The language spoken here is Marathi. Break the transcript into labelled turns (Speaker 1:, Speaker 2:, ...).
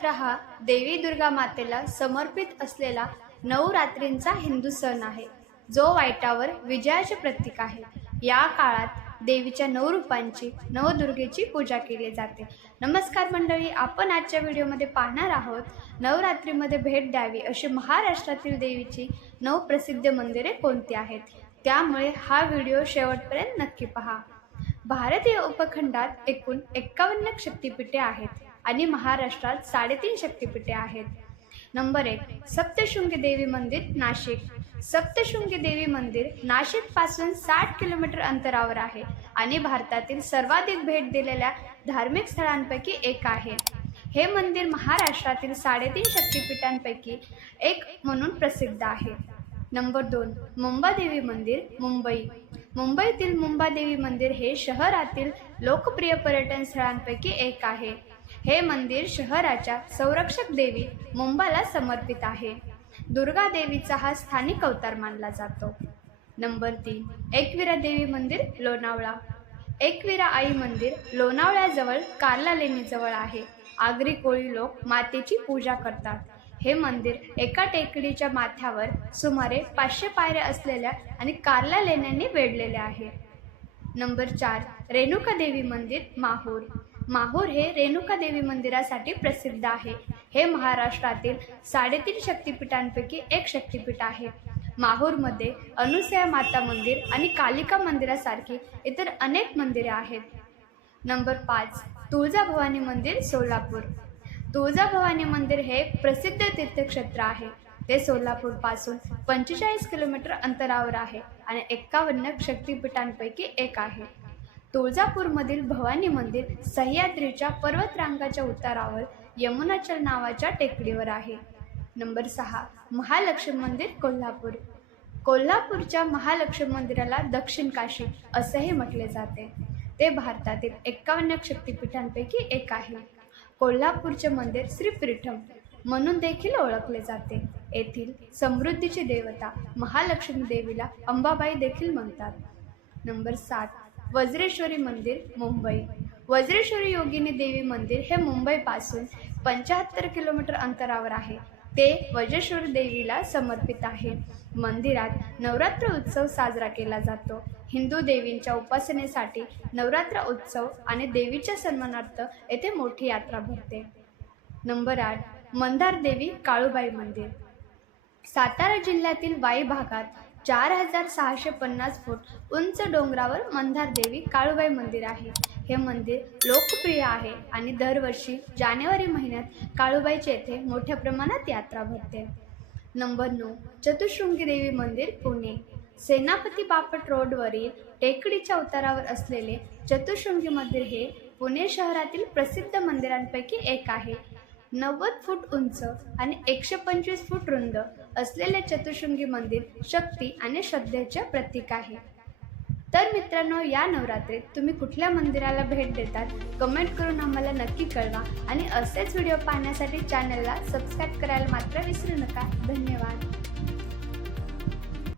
Speaker 1: हा देवी दुर्गा मातेला समर्पित असलेला नवरात्रींचा हिंदू सण आहे. जो वाईटावर विजयाचे प्रतीक आहे. या काळात देवीच्या नऊ रूपांची नवदुर्गेची पूजा केली जाते. नमस्कार मंडळी आपण आजच्या व्हिडिओमध्ये पाहणार आहोत नवरात्रीमध्ये भेट द्यावी अशी महाराष्ट्रातील देवीची नऊ प्रसिद्ध मंदिरे कोणती आहेत? त्यामुळे हा व्हिडिओ शेवटपर्यंत नक्की पहा. भारतीय उपखंडात एकूण एक्कावन्न शक्तिपीठे आहेत. आणि महाराष्ट्रात साडेतीन शक्तिपीठे आहेत. नंबर एक सप्तशृंगी देवी मंदिर नाशिक. सप्तशृंगी देवी मंदिर नाशिकपासून साठ किलोमीटर अंतरावर आहे आणि भारतातील सर्वाधिक भेट दिलेल्या धार्मिक स्थळांपैकी एक आहे. हे मंदिर महाराष्ट्रातील साडेतीन शक्तिपीठांपैकी एक म्हणून प्रसिद्ध आहे. नंबर दोन मुंबादेवी मंदिर मुंबई. मुंबईतील मुंबादेवी मंदिर हे शहरातील लोकप्रिय पर्यटन स्थळांपैकी एक आहे. हे मंदिर शहराच्या संरक्षक देवी मुंबाला समर्पित आहे. दुर्गा देवीचा हा स्थानिक अवतार मानला जातो. नंबर तीन एकविरा देवी मंदिर लोणावळा. एकविरा आई मंदिर लोणावळ्याजवळ कार्ला लेणीजवळ आहे. आगरी कोळी लोक मातेची पूजा करतात. हे मंदिर एका टेकडीच्या माथ्यावर सुमारे पाचशे पायऱ्या असलेल्या आणि कार्ला लेण्यांनी वेढलेले आहे. नंबर चार रेणुका देवी मंदिर माहूर. माहूर हे रेणुका देवी मंदिरासाठी प्रसिद्ध आहे. हे महाराष्ट्रातील साडेतीन शक्तिपीठांपैकी एक शक्तिपीठ आहे. माहूरमध्ये अनुसया माता मंदिर आणि कालिका मंदिरासारखी इतर अनेक मंदिरे आहेत. नंबर पाच तुळजाभवानी मंदिर सोलापूर. तुळजाभवानी मंदिर हे एक प्रसिद्ध तीर्थक्षेत्र आहे. ते सोलापूरपासून पंचेचाळीस किलोमीटर अंतरावर आहे आणि एक्कावन्न शक्तिपीठांपैकी एक आहे. तुळजापूरमधील भवानी मंदिर सह्याद्रीच्या पर्वतरांगाच्या उतारावर यमुनाचल नावाच्या टेकडीवर आहे. नंबर सहा महालक्ष्मी मंदिर कोल्हापूर. कोल्हापूरच्या महालक्ष्मी मंदिराला दक्षिण काशी असेही म्हटले जाते. ते भारतातील एक्कावन्न शक्तिपीठांपैकी एक आहे. कोल्हापूरचे मंदिर श्रीपीठम म्हणून देखील ओळखले जाते. येथील समृद्धीची देवता महालक्ष्मी देवीला अंबाबाई देखील म्हणतात. नंबर सात वज्रेश्वरी मंदिर मुंबई. वज्रेश्वरी योगिनी देवी मंदिर हे मुंबईपासून पंच्याहत्तर किलोमीटर अंतरावर आहे. ते वज्रेश्वरी देवीला समर्पित आहे. मंदिरात नवरात्र उत्सव साजरा केला जातो. हिंदू देवींच्या उपासनेसाठी नवरात्र उत्सव आणि देवीच्या सन्मानार्थ येथे मोठी यात्रा भरते. नंबर आठ मंदार देवी काळूबाई मंदिर. सातारा जिल्ह्यातील वाई भागात चार हजार सहाशे पन्नास फूट उंच डोंगरावर मंधार देवी काळूबाई मंदिर आहे. हे मंदिर लोकप्रिय आहे आणि दरवर्षी जानेवारी महिन्यात काळूबाईच्या येथे मोठ्या प्रमाणात यात्रा भरते. नंबर नऊ चतुशृंगी देवी मंदिर पुणे. सेनापती बापट रोडवरील टेकडीच्या उतारावर असलेले चतुशृंगी मंदिर हे पुणे शहरातील प्रसिद्ध मंदिरांपैकी एक आहे. नव्वद फूट उंच आणि एकशे पंचवीस फूट रुंद असलेले चतुशृंगी मंदिर शक्ती आणि श्रद्धेचे प्रतीक आहे. तर मित्रांनो या नवरात्रीत तुम्ही कुठल्या मंदिराला भेट देतात कमेंट करून आम्हाला नक्की कळवा आणि असेच व्हिडिओ पाहण्यासाठी चॅनलला सबस्क्राईब करायला मात्र विसरू नका. धन्यवाद.